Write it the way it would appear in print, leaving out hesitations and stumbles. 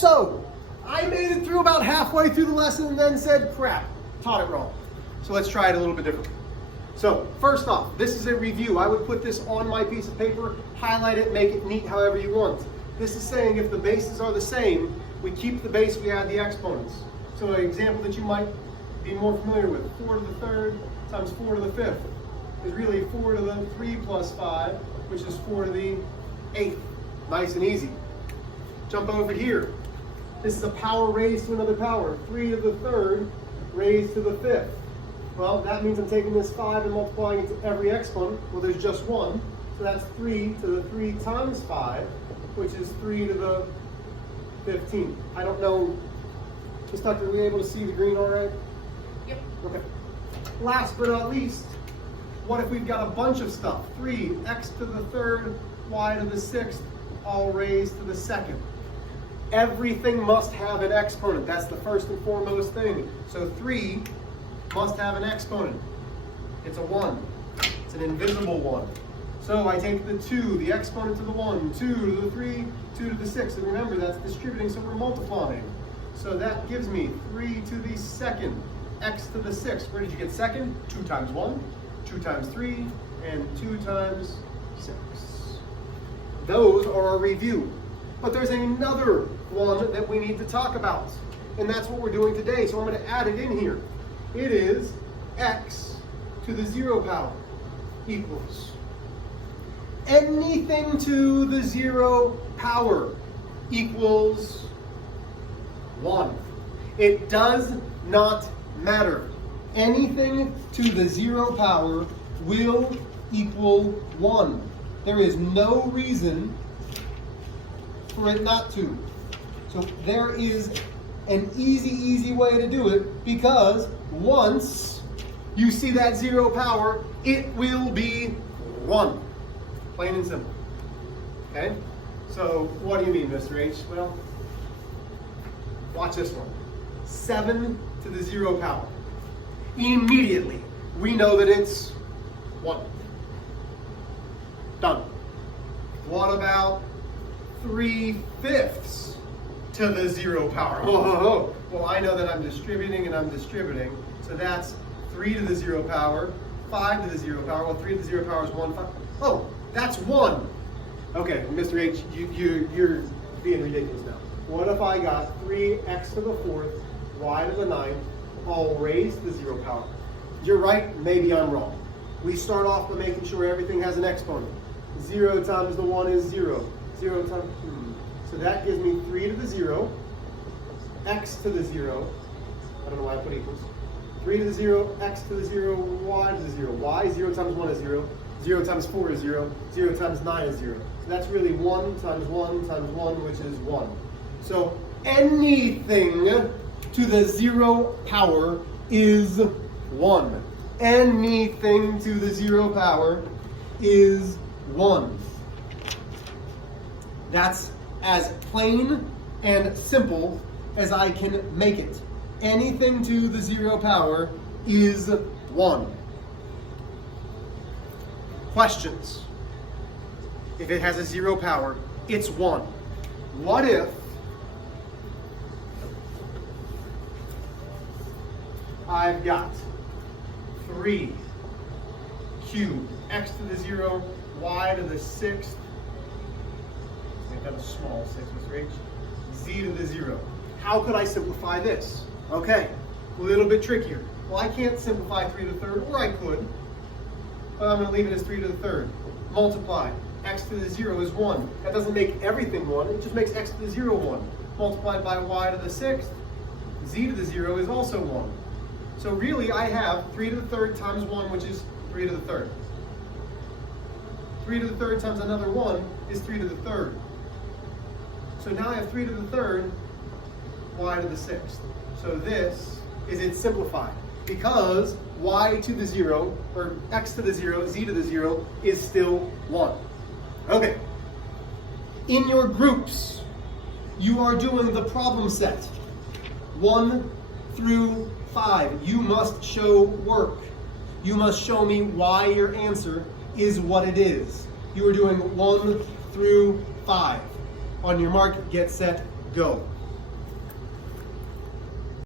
So, I made it through about halfway through the lesson and then said, crap, taught it wrong. So let's try it a little bit differently. So, first off, this is a review. I would put this on my piece of paper, highlight it, make it neat however you want. This is saying if the bases are the same, we keep the base, we add the exponents. So an example that you might be more familiar with, 4 to the third times 4 to the fifth is really 4 to the 3 plus 5, which is 4 to the 8th. Nice and easy. Jump over here. This is a power raised to another power. 3 to the third raised to the fifth. Well, that means I'm taking this 5 and multiplying it to every exponent. Well, there's just one. So that's 3 to the 3 times 5, which is 3 to the 15th. I don't know, Ms. Tucker, are we able to see the green all right? Yep. Okay. Last but not least, what if we've got a bunch of stuff? 3, x to the third, y to the 6th, all raised to the 2nd. Everything must have an exponent. That's the first and foremost thing. So 3 must have an exponent. It's a 1. It's an invisible 1. So I take the 2, the exponent to the 1, 2 to the 3, 2 to the 6. And remember, that's distributing, so we're multiplying. So that gives me 3 to the 2nd, x to the 6th. Where did you get second? 2 times 1, 2 times 3, and 2 times 6. Those are our review. But there's another one that we need to talk about. And that's what we're doing today. So I'm going to add it in here. It is x to the 0 power equals anything to the 0 power equals 1. It does not matter. Anything to the 0 power will equal 1. There is no reason for it not to. So there is an easy way to do it, because once you see that 0 power, it will be 1. Plain and simple. Okay? So what do you mean, Mr. H? Well, watch this one. 7 to the 0 power. Immediately, we know that it's 1. Done. What about 3/5 to the 0 power? Oh, well, I know that I'm distributing and I'm distributing. So that's 3 to the 0 power, 5 to the 0 power. Well, 3 to the 0 power is 1, 5. Oh, that's 1. Okay, Mr. H, you're being ridiculous now. What if I got 3x to the 4th, y to the 9th, all raised to the 0 power? You're right, maybe I'm wrong. We start off by making sure everything has an exponent. 0 times the 1 is 0. 0 times, So that gives me 3 to the 0, x to the 0. I don't know why I put equals. 3 to the 0, x to the 0, y to the 0. Y, 0 times 1 is 0. 0 times 4 is 0. 0 times 9 is 0. So that's really 1 times 1 times 1, which is 1. So anything to the 0 power is 1. Anything to the 0 power is 1. That's as plain and simple as I can make it. Anything to the 0 power is 1. Questions? If it has a 0 power, it's 1. What if I've got 3 cubed, x to the 0, y to the 6th, make that a small 6, Mr. H, z to the 0. How could I simplify this? Okay, a little bit trickier. Well, I can't simplify 3 to the 3rd, or I could, but I'm going to leave it as 3 to the 3rd. Multiply, x to the 0 is 1. That doesn't make everything 1, it just makes x to the 0 1. Multiplied by y to the 6th, z to the 0 is also 1. So really, I have 3 to the 3rd times 1, which is 3 to the 3rd. 3 to the 3rd times another 1 is 3 to the 3rd. So now I have 3 to the 3rd, y to the 6th. So this is it simplified, because y to the 0, or x to the 0, z to the 0 is still 1. Okay. In your groups, you are doing the problem set. 1 through 5. You must show work. You must show me why your answer is what it is. You are doing 1 through 5. On your mark, get set, go.